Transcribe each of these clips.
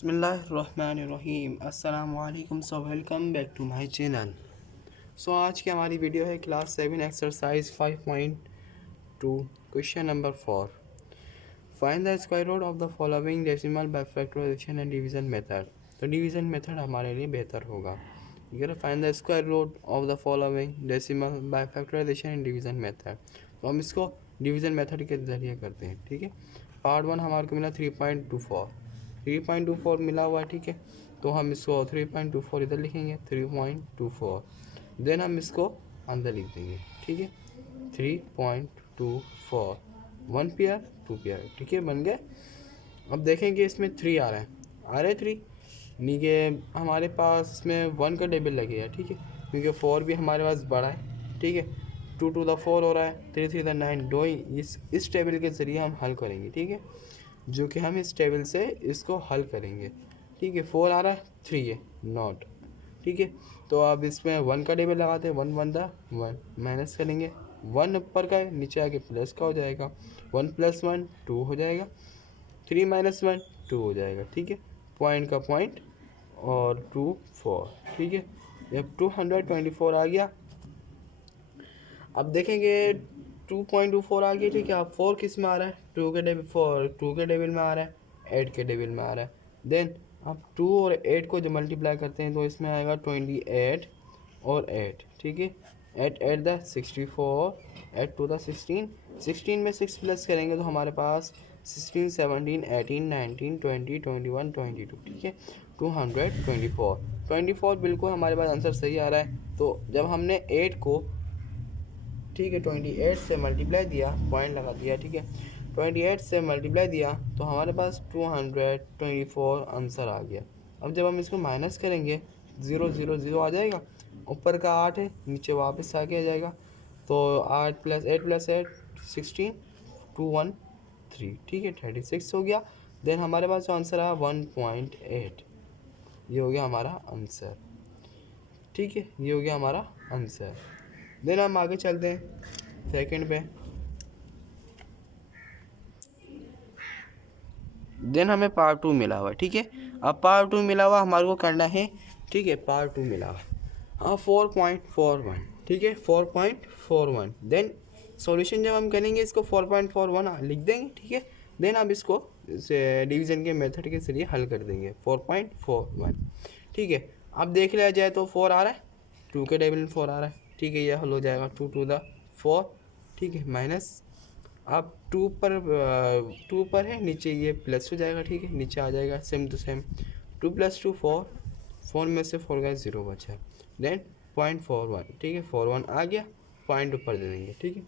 बिस्मिल्लाहिर्रहमानिर्रहीम अस्सलाम वालेकुम। So welcome back to my channel. So आज की हमारी वीडियो है class 7 exercise 5.2 question number 4। Find the square root of the following decimal by factorisation and division method. तो division method हमारे लिए बेहतर होगा। Find the square root of the following decimal by factorisation and division method. तो हम इसको division method के जरिए करते हैं। ठीक है, पार्ट 1 हमारे को मिला 3.24 मिला हुआ है। ठीक है, तो हम इसको 3.24 इधर लिखेंगे, 3.24 देन हम इसको अंदर लिख देंगे। ठीक है, 3.24 1 पेयर 2 पेयर। ठीक है, बन गए। अब देखेंगे इसमें 3 आ रहा है, 3 नीचे हमारे पास इसमें 1 का टेबल लगेगा। ठीक है, क्योंकि 4 भी हमारे पास बड़ा है। ठीक है, 2 to the 4 हो रहा है, 3 3 the 9 दो ही इस टेबल के ज़रिए हम हल करेंगे। ठीक है, जो कि हम इस टेबल से इसको हल करेंगे। ठीक है, 4 आ रहा है, 3 है नॉट। ठीक है, तो अब इसमें 1 का टेबल लगाते हैं, 1 1 1 माइनस करेंगे, 1 ऊपर का है नीचे आके प्लस का हो जाएगा, 1 + 1 2 हो जाएगा, 3 - 1 2 हो जाएगा। ठीक है, पॉइंट का पॉइंट और 2 4। ठीक है, जब 224 आ गया, अब देखेंगे 2.24 आ गया। ठीक है, अब 4 किस में आ रहा है, 2 के टेबल 4 2 के टेबल में आ रहा है, 8 के टेबल में आ रहा है। देन अब 2 और 8 को जो मल्टीप्लाई करते हैं तो इसमें आएगा 28 और 8। ठीक है, 8 8 द 64, 8 2 द 16, 16 में 6 प्लस करेंगे तो हमारे पास 16 17 18 19 20 21 22। ठीक है, 224 बिल्कुल हमारे पास आंसर सही आ रहा है। तो जब हमने 8 को, ठीक है, 28 से मल्टीप्लाई दिया, पॉइंट लगा दिया। ठीक है, 28 से मल्टीप्लाई दिया तो हमारे पास 224 आंसर आ गया। अब जब हम इसको माइनस करेंगे 0 0 0 आ जाएगा, ऊपर का 8 है, नीचे वापस आके आ जाएगा। तो 8 + 8 + 8 16 213। ठीक है, 36 हो गया। देन हमारे पास जो आंसर आया 1.8, ये हो गया हमारा आंसर। ठीक है, ये हो गया हमारा आंसर। देन हम आगे चलते हैं सेकंड पे। देन हमें पार्ट 2 मिला हुआ है। ठीक है, अब पार्ट 2 मिला हुआ हमारे को करना है। ठीक है, पार्ट 2 मिला हुआ, हाँ 4.41। ठीक है, 4.41। देन सॉल्यूशन जब हम करेंगे इसको 4.41 लिख देंगे। ठीक है, देन अब इसको डिवीज़न के मेथड के जरिए हल कर देंगे 4.41। ठीक है, अब देख लिया जाए तो 4 आ रहा है, 2 के टेबल में 4 आ रहा है। ठीक है, यह हल हो जाएगा 2 to the 4। ठीक है, माइनस अब 2 पर है, नीचे ये प्लस हो जाएगा। ठीक है, नीचे आ जाएगा सेम टू सेम, 2 + 2 4, 4 में से 4 गया 0 बचा। देन 0.41। ठीक है, 41 आ गया, पॉइंट ऊपर दे देंगे। ठीक है,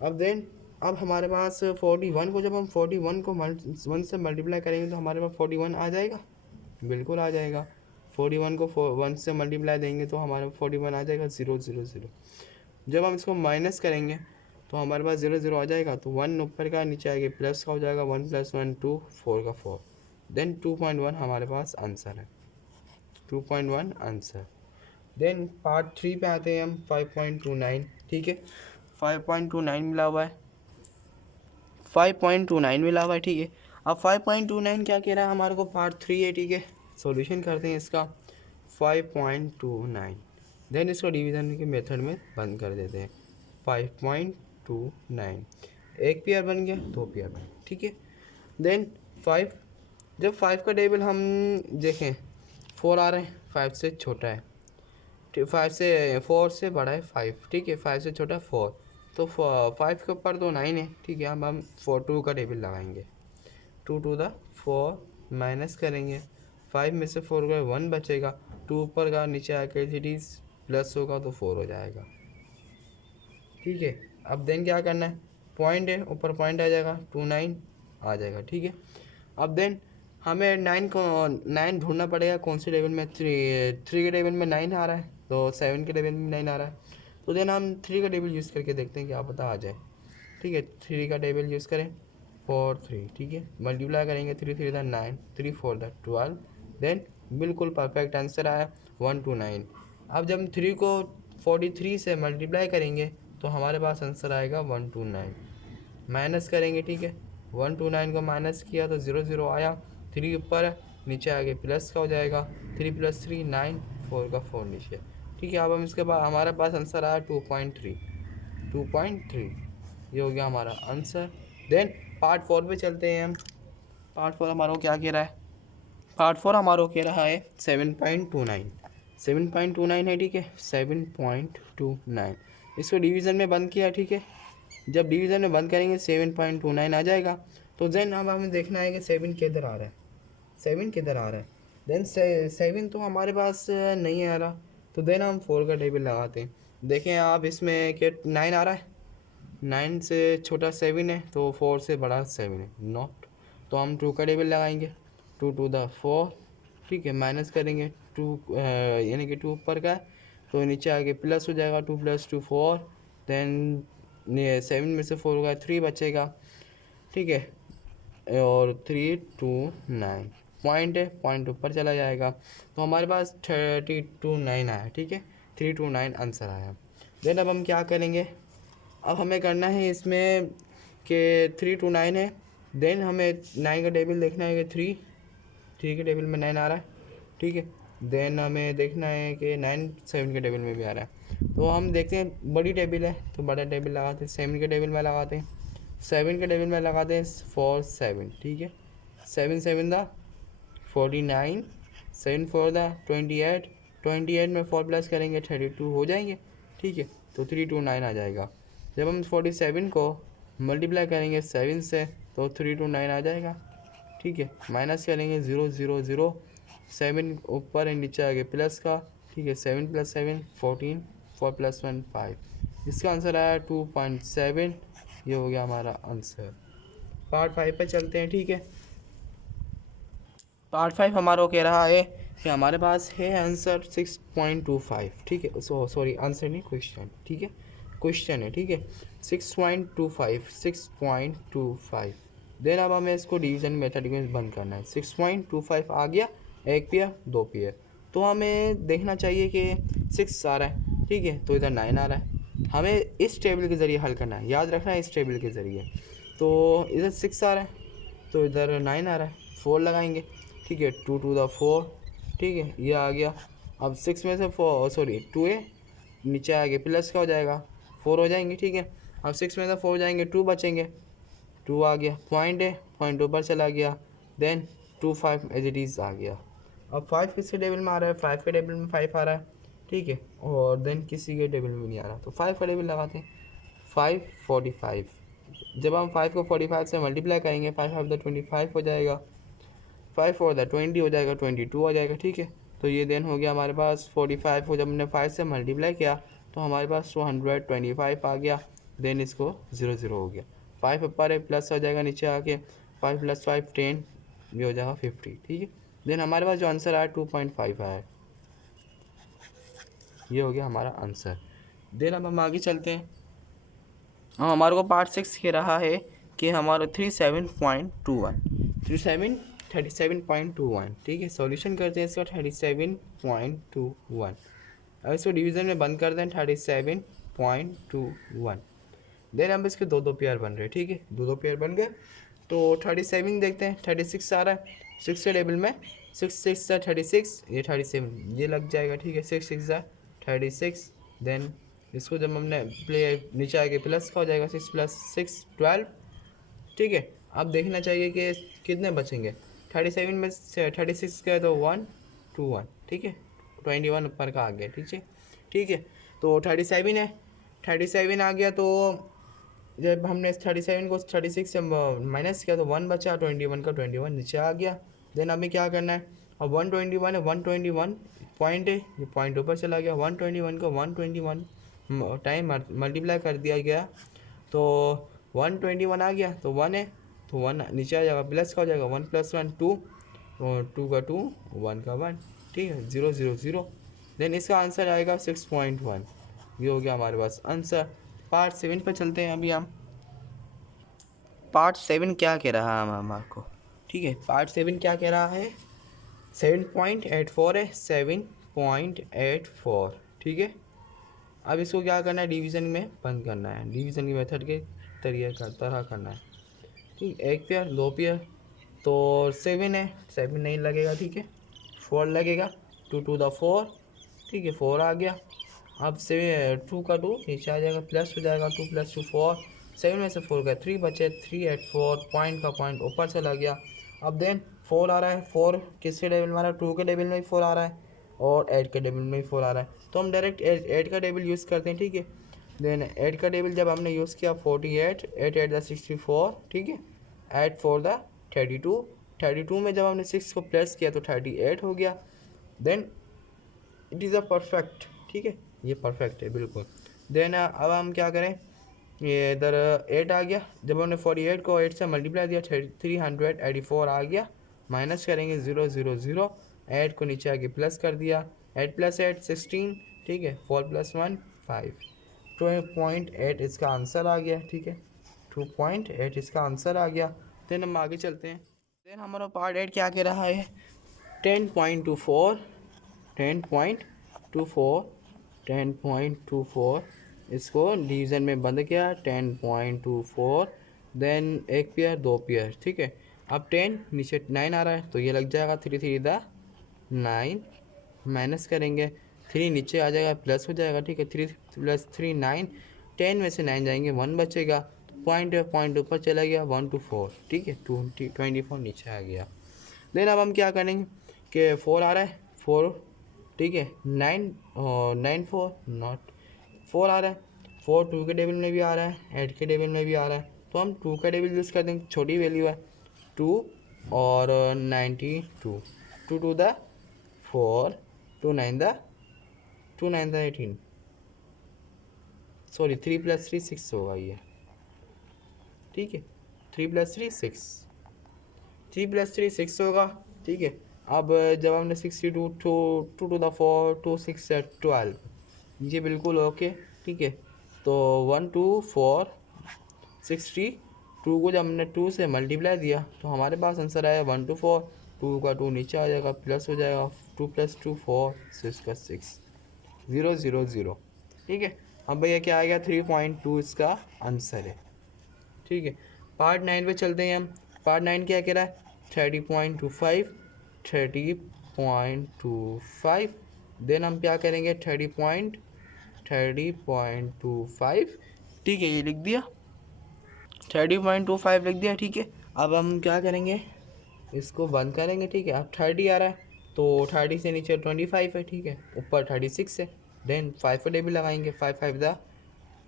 अब देन अब हमारे पास 41 को, जब हम 41 को 1 से मल्टीप्लाई करेंगे तो हमारे पास 41 आ जाएगा, बिल्कुल आ जाएगा। 41 को 1 से मल्टीप्लाई देंगे तो हमारे 41 आ जाएगा, 0 0 0। जब हम इसको माइनस करेंगे तो हमारे पास 0 0 आ जाएगा, तो 1 ऊपर का नीचे आएगा प्लस का हो जाएगा, 1 + 1 2 4 का 4। देन 2.1 हमारे पास आंसर है, 2.1 आंसर। देन पार्ट 3 पे आते हैं हम, 5.29। ठीक है, 5.29 मिला हुआ है, 5.29 मिला हुआ है। ठीक है, अब 5.29 क्या कह रहा है हमारे को, पार्ट 3 है। ठीक है, सॉल्यूशन करते हैं इसका 5.29। देन इसको डिवीज़न के मेथड में बंद कर देते हैं। 5.29 एक पेयर बन गया, 2 पेयर बन गया। ठीक है, देन 5, जब 5 का टेबल हम देखें 4 आ रहा है, 5 से छोटा है, 4 से बड़ा है 5। ठीक है, 5 से छोटा है 4, तो 5 के ऊपर तो 9 है। ठीक है, अब हम 2 का टेबल लगाएंगे, 2 to the 4 माइनस करेंगे, 5 में से 4 गए 1 बचेगा, 2 ऊपर का नीचे आकर सिटीज प्लस होगा तो 4 हो जाएगा। ठीक है, अब देन क्या करना है, पॉइंट है, ऊपर पॉइंट आ जाएगा, 29 आ जाएगा। ठीक है, अब देन हमें 9 ढूंढना पड़ेगा कौन से टेबल में, 3 के टेबल में 9 आ रहा है, तो 7 के टेबल में 9 आ रहा है, तो देन हम 3 का टेबल यूज़ करके देखते हैं क्या पता आ जाए। ठीक है, 3 का टेबल यूज़ करें, 4 3। ठीक है, मल्टीप्लाई करेंगे, 3 3 द 9, 3 4 द 12। देन बिल्कुल परफेक्ट आंसर आया 129। अब जब हम 3 को 43 से मल्टीप्लाई करेंगे तो हमारे पास आंसर आएगा 129। माइनस करेंगे, ठीक है, 129 को माइनस किया तो 0 0 आया, 3 ऊपर है नीचे आगे प्लस का हो जाएगा 3 + 3 9, 4 का 4 नीचे। ठीक है, अब हम इसके बाद हमारे पास आंसर आया 2.3, 2.3। ये हो गया हमारा आंसर। देन पार्ट 4 पे चलते हैं हम। पार्ट 4 हमारा क्या कह रहा है? पार्ट 4 हमारा कह रहा है 7.29, 7.29 है। ठीक है, 7.29। इसको डिवीज़न में बंद किया। ठीक है, जब डिवीज़न में बंद करेंगे 7.29 आ जाएगा। तो देन अब हमें देखना है कि 7 किधर आ रहा है, 7 किधर आ रहा है। देन 7 तो हमारे पास नहीं आ रहा, तो देन हम 4 का टेबल लगाते हैं। देखें आप, इसमें क्या 9 आ रहा है? 9 से छोटा 7 है, तो 4 से बड़ा 7 है, नॉट। तो हम 2 का टेबल लगाएंगे, 2 टू द 4। ठीक है, माइनस करेंगे 2, यानी कि 2 ऊपर का है, तो नीचे आके प्लस हो जाएगा, 2 + 2 4। देन 7 में से 4 होगा 3 बचेगा। ठीक है, और 3 2 9 पॉइंट है, पॉइंट ऊपर चला जाएगा। तो हमारे पास 329 आया। ठीक है, 329 आंसर आया। देन अब हम क्या करेंगे? अब हमें करना है इसमें कि 329 है। देन हमें 9 का टेबल देखना है कि 3 के टेबल में 9 आ रहा है। ठीक है, देन हमें देखना है कि 9 7 के टेबल में भी आ रहा है। तो हम देखते हैं, बड़ी टेबल है तो बड़ा टेबल लगाते हैं, 7 के टेबल में लगाते हैं, 7 के टेबल में लगाते हैं 4 7। ठीक है, 7 7 द 49, 7 4 द 28, 28 में 4 प्लस करेंगे 32 हो जाएंगे। ठीक है, तो 329 आ जाएगा। जब हम 47 को मल्टीप्लाई करेंगे 7 से, तो 329 आ जाएगा। ठीक है, माइनस करेंगे 0 0 0, 7 ऊपर है, नीचे आगे प्लस का। ठीक है, 7 + 7 14, 4 + 1 5। इसका आंसर आया 2.7। ये हो गया हमारा आंसर। पार्ट 5 पे चलते हैं। ठीक है, पार्ट 5 हमारा कह रहा है कि हमारे पास है आंसर 6.25। ठीक है, सॉरी आंसर नहीं, क्वेश्चन। ठीक है, क्वेश्चन है। ठीक है, 6.25, 6.25। देन अब हमें इसको डिवीजन मेथड में बंद करना है। 6.25 आ गया, एक पेयर, दो पेयर। तो हमें देखना चाहिए कि 6 आ रहा है। ठीक है, तो इधर 9 आ रहा है। हमें इस टेबल के ज़रिए हल करना है, याद रखना है, इस टेबल के ज़रिए। तो इधर 6 आ रहा है, तो इधर 9 आ रहा है, 4 लगाएंगे। ठीक है, 2 टू द 4। ठीक है, ये आ गया। अब 6 में से 4, सॉरी 2 है, नीचे आगे प्लस का हो जाएगा, 4 हो जाएंगे। ठीक है, अब 6 में से 4 जाएंगे, 2 बचेंगे, 2 आ गया, पॉइंट है, पॉइंट ऊपर चला गया। देन 2 5 एज इट इज़ आ गया। अब 5 किसके टेबल में आ रहा है? 5 के टेबल में 5 आ रहा है। ठीक है, और देन किसी के टेबल में नहीं आ रहा, तो 5 का टेबल लगाते हैं। 5 45। जब हम 5 को 45 से मल्टीप्लाई करेंगे, 5 5 द 25 हो जाएगा, 5 4 द 20 हो जाएगा, 22 हो जाएगा। ठीक है, तो ये देन हो गया हमारे पास 45 को जब हमने 5 से मल्टीप्लाई किया, तो हमारे पास 225 आ गया। देन इसको 0 0 हो गया, 5 ऊपर है, प्लस हो जाएगा नीचे आके, 5 + 5 10, ये हो जाएगा 50। ठीक है, देन हमारे पास जो आंसर आया 2.5 आया। ये हो गया हमारा आंसर। देन अब हम आगे चलते हैं। हाँ, हमारे को पार्ट 6 कह रहा है कि हमारा 37.21, 37.21। ठीक है, सॉल्यूशन करते हैं इसका 37.21। अब इसको डिवीज़न में बंद कर दें 37.21। देन अब इसके दो पेयर बन रहे हैं। ठीक है, दो पेयर बन गए। तो 37 देखते हैं, 36 आ रहा है 6 के टेबल में, 6 6 सा 36, ये 37 ये लग जाएगा। ठीक है, 6 6 सा 36। देन इसको जब हमने नीचे आके प्लस का हो जाएगा, 6 + 6 12। ठीक है, अब देखना चाहिए कि कितने बचेंगे। 37 में से 36 का है तो 1 2 1। ठीक है, 21 ऊपर का आ गया। ठीक है, ठीक है, तो 37 है, 37 आ गया। तो जब हमने 37 को 36 से माइनस किया तो 1 बचा, 21 का 21 नीचे आ गया। देन हमें क्या करना है? अब 121 है, 121 पॉइंट है, ये पॉइंट ऊपर चला गया। 121 को 121 टाइम मल्टीप्लाई कर दिया गया, तो 121 आ गया, तो 1 है, तो 1 नीचे आ जाएगा, प्लस का हो जाएगा, 1 + 1 2, और 2 का 2, 1 का 1। ठीक है, 0 0 0। देन इसका आंसर आएगा 6.1। ये हो गया हमारे पास आंसर। पार्ट 7 पर चलते हैं अभी हम। पार्ट 7 क्या कह रहा है हमारे को? ठीक है, पार्ट 7 क्या कह रहा है? 7.84 है, 7.84। ठीक है, अब इसको क्या करना है? डिवीज़न में बंद करना है, डिवीज़न की मेथड के तरह करना है। ठीक, एक पेयर, दो पेयर, तो 7 है, 7 नहीं लगेगा, ठीक है, 4 लगेगा, 2 टू द 4, ठीक है, 4 आ गया। अब से 2 का 2 नीचे आ जाएगा, प्लस हो जाएगा, 2 + 2 4, 7 में से 4 गया, 3 बचे, 3 8 4, पॉइंट का पॉइंट ऊपर चला गया। अब देन 4 आ रहा है, 4 किसके टेबल में आ रहा है, 2 के टेबल में भी 4 आ रहा है और 8 के टेबल में भी 4 आ रहा है, तो हम डायरेक्ट 8 का टेबल यूज़ करते हैं, ठीक है। देन 8 का टेबल जब हमने यूज़ किया 48, 8 8 द 64, ठीक है, 8 4 द 32, 32 में जब हमने 6 को प्लस किया तो 38 हो गया। Then it is a perfect, ठीक है, ये परफेक्ट है बिल्कुल। देन अब हम क्या करें, ये इधर 8 आ गया, जब हमने 48 को 8 से मल्टीप्लाई दिया 384 आ गया, माइनस करेंगे 0 0 0, 8 को नीचे आके प्लस कर दिया, 8 + 8 16, ठीक है, 4 + 1 5, 2.8 इसका आंसर आ गया, ठीक है, 2.8 इसका आंसर आ गया। देन हम आगे चलते हैं। देन हमारा पार्ट 8 क्या कह रहा है, 10.24, 10.24, 10.24, इसको डिवीज़न में बंद किया, 10.24, देन एक पेयर, 2 पेयर, ठीक है। अब 10 नीचे 9 आ रहा है तो ये लग जाएगा 3 3 द 9, माइनस करेंगे, 3 नीचे आ जाएगा, प्लस हो जाएगा, ठीक है, 3 + 3 9, 10 में से 9 जाएंगे, 1 बचेगा, पॉइंट ऊपर चला गया, 1 to 4, ठीक है, 24 नीचे आ गया। देन अब हम क्या करेंगे कि 4 आ रहा है, 4, ठीक है, 9 और 9 4 नॉट 4 आ रहा है, 4 2 के टेबल में भी आ रहा है, 8 के टेबल में भी आ रहा है, तो हम 2 का टेबल यूज़ कर देंगे, छोटी वैल्यू है 2 और 92, 2 टू द 4, 2 9 द 18, सॉरी 3 + 3 6 होगा ये, ठीक है, 3 + 3 6, 3 + 3 6 होगा, ठीक है। अब जब हमने 62 2 टू द 4 2 6 12, ये बिल्कुल ओके, ठीक है, तो 1 2 4 62 को जब हमने 2 से मल्टीप्लाई दिया तो हमारे पास आंसर आया 1 to 4, 2 का 2 नीचे आ जाएगा, प्लस हो जाएगा, 2 + 2 4, 6 का 6, 0 0 0, ठीक है। अब भैया क्या आ गया, 3.2 इसका आंसर है, ठीक है। पार्ट 9 पे चलते हैं हम। पार्ट 9 क्या कह रहा है, 30.25, 30.25, देन हम क्या करेंगे 30.25, ठीक है, ये लिख दिया, 30.25 लिख दिया, ठीक है। अब हम क्या करेंगे, इसको बंद करेंगे, ठीक है। अब 30 आ रहा है तो 30 से नीचे 25 है, ठीक है, ऊपर 36 है, देन 5 को डेबिट लगाएंगे, 5 5 द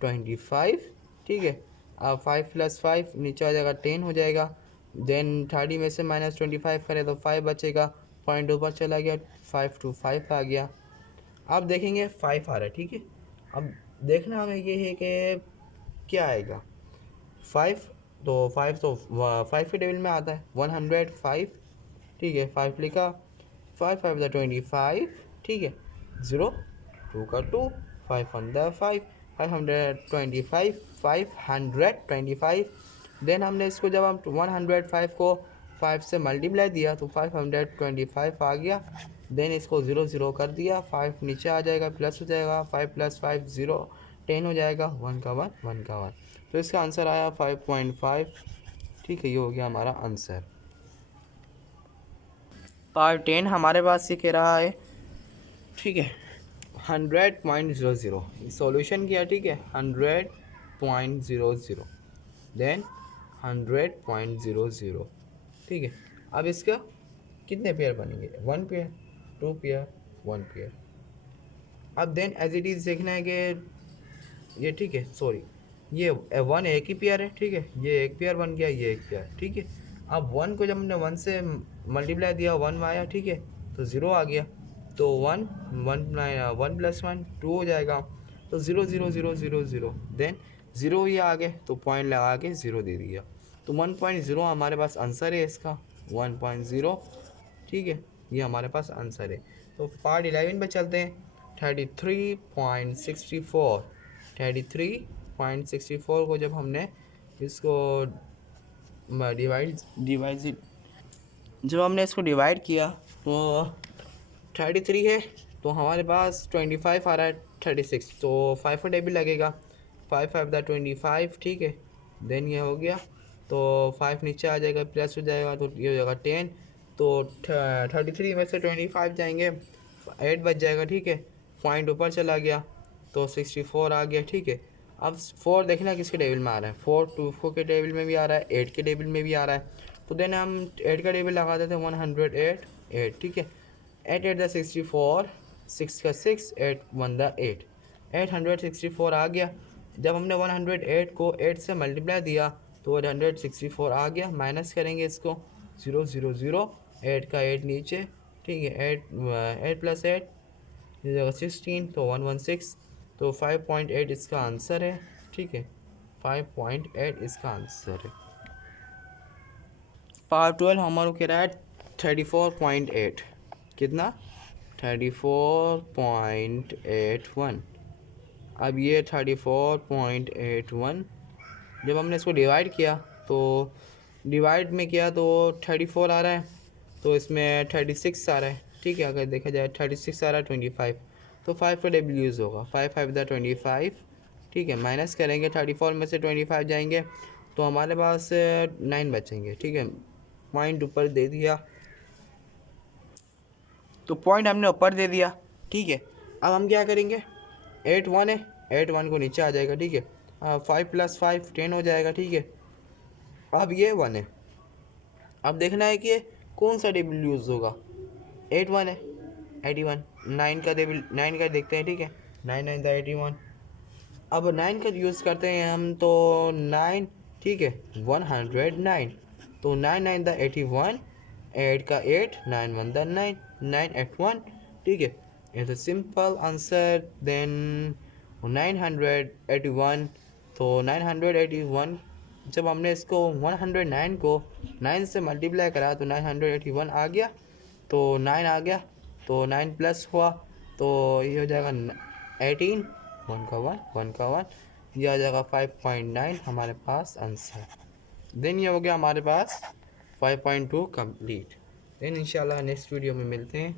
25, ठीक है। अब 5 + 5 नीचे आ जाएगा, 10 हो जाएगा, देन 30 में से -25 करें तो 5 बचेगा, पॉइंट ऊपर चला गया, 5 to 5 आ गया। अब देखेंगे 5 आ रहा है, ठीक है। अब देखना हमें ये है कि क्या आएगा, 5, तो 5 तो 5 के टेबल में आता है, 105, ठीक है, 5 लिखा, 5 5 द 25, ठीक है, 0 2 का 2, 5 1 द 5, 525, 525, देन हमने इसको जब हम 105 को 5 से मल्टीप्लाई दिया तो 525 आ गया, देन इसको 0 0 कर दिया, 5 नीचे आ जाएगा, प्लस हो जाएगा, 5 + 5 0, 10 हो जाएगा, 1 का 1 1 का 1, तो इसका आंसर आया 5.5, ठीक है, ये हो गया हमारा आंसर। पार्ट 10 हमारे पास ये कह रहा है, ठीक है, 100.00, सॉल्यूशन किया, ठीक है, 100.00, देन 100.00, ठीक है। अब इसका कितने पेयर बनेंगे, 1 पेयर, 2 पेयर, 1 पेयर। अब देन एज इट इज़ देखना है कि ये, ठीक है, सॉरी, ये 1 एक ही पेयर है, ठीक है, ये एक पेयर बन गया, ये एक पेयर, ठीक है। अब 1 को जब हमने 1 से मल्टीप्लाई दिया, 1 आया, ठीक है, तो 0 आ गया, तो 1 1 + 1 2 हो जाएगा, तो 0 0 0 0 0, देन 0 ही आ गए तो पॉइंट लगा के 0 दे दिया, तो 1.0 हमारे पास आंसर है इसका, 1.0, ठीक है, ये हमारे पास आंसर है। तो पार्ट 11 पे चलते हैं, 33.64, 33.64 को जब हमने इसको डिवाइड जब हमने इसको डिवाइड किया तो 33 है, तो हमारे पास 25 आ रहा है, 36, तो 5 का टेबल लगेगा, 5 5 द 25, ठीक है, देन ये हो गया, तो 5 नीचे आ जाएगा, प्लस हो जाएगा तो ये हो जाएगा 10। तो 33 में से 25 जाएंगे, 8 बच जाएगा, ठीक है। पॉइंट ऊपर चला गया तो 64 आ गया, ठीक है। अब 4 देखना किसके टेबल में आ रहा है, 4 के टेबल में भी आ रहा है, 8 के टेबल में भी आ रहा है। तो देन हम 8 का टेबल लगा देते हैं, 108 8, ठीक है। 8 8 द 64, 6 का 6, 8 1 द 8, 864 आ गया। जब हमने 108 को 8 से मल्टीप्लाई दिया तो 164 आ गया। माइनस करेंगे इसको, 0 0 0, 8 का 8 नीचे, ठीक है। 8 प्लस 8 16, तो 116, तो 5.8 इसका आंसर है, ठीक है। 5.8 इसका आंसर है। पार्ट 12 हमारा कह रहा है 34.8, कितना 34.81। अब ये 34.81 जब हमने इसको डिवाइड किया तो डिवाइड में किया तो 34 आ रहा है, तो इसमें 36 आ रहा है, ठीक है। अगर देखा जाए 36 आ रहा है 25, तो 5 का डब्ल्यू यूज़ होगा, 5 5 द 25, ठीक है। माइनस करेंगे 34 में से 25 जाएंगे तो हमारे पास 9 बचेंगे, ठीक है। पॉइंट ऊपर दे दिया, तो पॉइंट हमने ऊपर दे दिया, ठीक है। अब हम क्या करेंगे, 8 1 है, 8 1 को नीचे आ जाएगा, ठीक है। 5 प्लस 5 10 हो जाएगा, ठीक है। अब ये 1 है, अब देखना है कि कौन सा टेबल यूज़ होगा। 8 1 है, 81, 9 का टेबल, 9 का देखते हैं, ठीक है। 9 9 द 81, अब 9 का यूज़ करते हैं हम, तो 9, ठीक है, 109, तो 9 9 द 81, 8 का 8, 9 1 द 9, 981, ठीक है। It's simple answer. देन 981, तो 981 जब हमने इसको 109 को 9 से मल्टीप्लाई करा तो 981 आ गया, तो 9 आ गया, तो 9 प्लस हुआ तो ये हो जाएगा 18, 1 का 1, 1 का 1, ये आ जाएगा 5.9 हमारे पास आंसर। देन ये हो गया हमारे पास 5.2 कंप्लीट। देन इंशाल्लाह नेक्स्ट वीडियो में मिलते हैं।